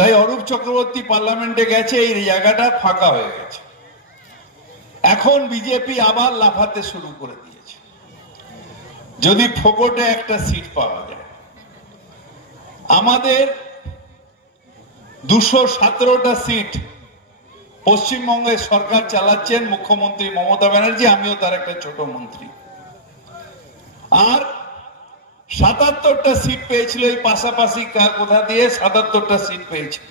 তাই অরূপ চক্রবর্তী পার্লামেন্টে গেছে, এই জায়গাটা ফাঁকা হয়ে গেছে। এখন বিজেপি আবার লাফাতে শুরু করে দিয়েছে, যদি ফোকটে একটা সিট পাওয়া যায়। আমাদের 217টা সিট পশ্চিমবঙ্গে সরকার চালাচ্ছেন মুখ্যমন্ত্রী মমতা ব্যানার্জি, আমিও তার একটা ছোট মন্ত্রী। আর 77টা সিট পেয়েছিল, এই পাশাপাশি কোথা দিয়ে 77টা সিট পেয়েছিল।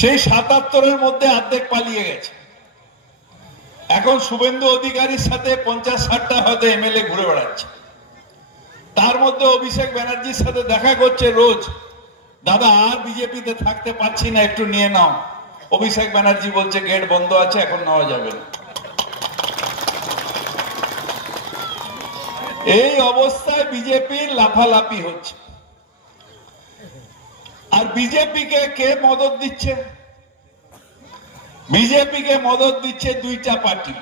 সেই 77-এর মধ্যে অর্ধেক পালিয়ে গেছে। এখন শুভেন্দু অধিকারীর সাথে 50-60টা হয়তো এমএলএ ঘুরে বেড়াচ্ছে। তার মধ্যে অভিষেক ব্যানার্জির সাথে দেখা করছে রোজ, দাদা আর বিজেপিতে থাকতে পারছি না, একটু নিয়ে নাও। অভিষেক ব্যানার্জি বলছে গেট বন্ধ আছে, এখন নেওয়া যাবে না। এই অবস্থায় বিজেপির লাফালাফি হচ্ছে। আর বিজেপিকে কে মদত দিচ্ছে? বিজেপিকে মদত দিচ্ছে দুইটা পার্টি।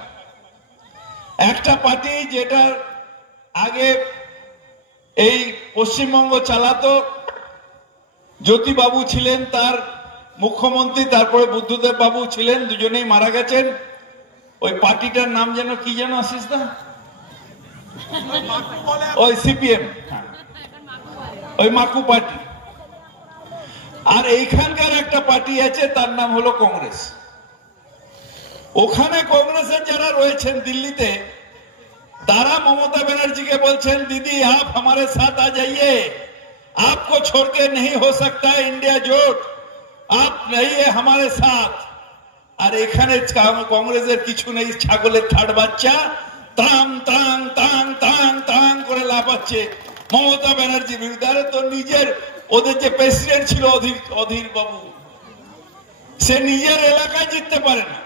একটা পার্টি যেটার আগে এই পশ্চিমবঙ্গ চালাতো, জ্যোতিবাবু ছিলেন তার মুখ্যমন্ত্রী, তারপরে বুদ্ধদেব বাবু ছিলেন, দুজনেই মারা গেছেন। ওই পার্টিটার নাম যেন কি যেন আসিস না, ওই সিপিএম, ওই মাকু পার্টি। আর এইখানকার একটা পার্টি আছে, তার নাম হলো কংগ্রেস। ওখানে কংগ্রেসের যারা রয়েছেন দিল্লিতে, तारा ममता बनर्जी के बोलছেন दीदी आप हमारे साथ आ जाइए, आपको छोड़ के नहीं हो सकता है इंडिया जोट, आप रहिए हमारे साथ। और এখানে কংগ্রেসের কিছু নেই, ছাগলের থাড় বাচ্চা তাং তাং তাং তাং তাং করে লাফাচ্ছে মমতা ব্যানার্জির বিরুদ্ধে। আরে তো নিজের ওদের যে প্রেসিডেন্ট ছিল অধীর বাবু, সে নিজের এলাকায় জিততে পারে না।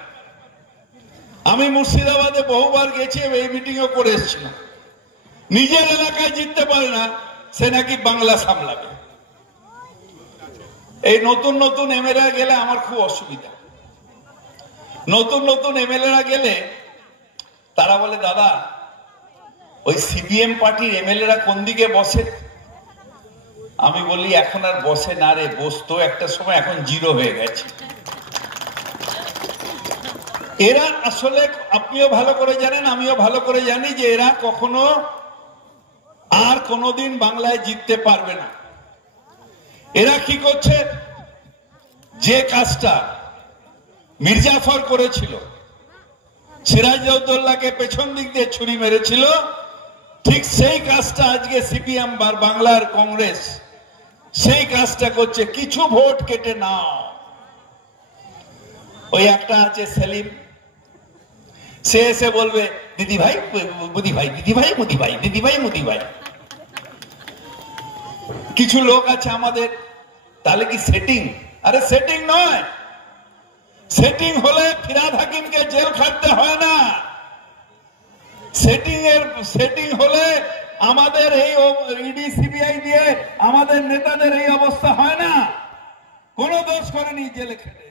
আমি মুর্শিদাবাদে বহুবার গেছি, এই মিটিংও করে এসেছিলাম। নিজের এলাকায় জিততে পারে না, সে নাকি বাংলা সামলাবে। এই নতুন নতুন এমএলএ গেলে আমার খুব অসুবিধা। নতুন নতুন এমএলএরা গেলে তারা বলে দাদা ওই সিপিএম পার্টির এমএলএরা কোন দিকে বসে। আমি বলি এখন আর বসে না রে, বসতো একটা সময়, এখন জিরো হয়ে গেছে। এরা আসলে আপনিও ভালো করে জানেন, আমিও ভালো করে জানি যে এরা কখনো আর কোনোদিন বাংলায় জিততে পারবে না। এরা কি করছে, যে কাজটা মির্জাফর করেছিল, সিরাজউদ্দৌলাকে পেছন দিক দিয়ে ছুরি মেরেছিল, ঠিক সেই কাজটা আজকে সিপিএম বাংলার কংগ্রেস সেই কাজটা করছে। কিছু ভোট কেটে নাও। ওই একটা আছে সেলিম, সে এসে বলবে দিদি ভাই মুদি ভাই, দিদি ভাই মুদি ভাই, দিদি ভাই মুদি ভাই। কিছু লোক আছে আমাদের, তাহলে কি সেটিং? আরে সেটিং নয়, সেটিং হলে ফিরহাদ হাকিমকে জেল খাটতে হয় না। সেটিং হলে আমাদের এই ইডি সিবিআই দিয়ে আমাদের নেতাদের এই অবস্থা হয় না। কোন দোষ করেনি জেলে খেটে।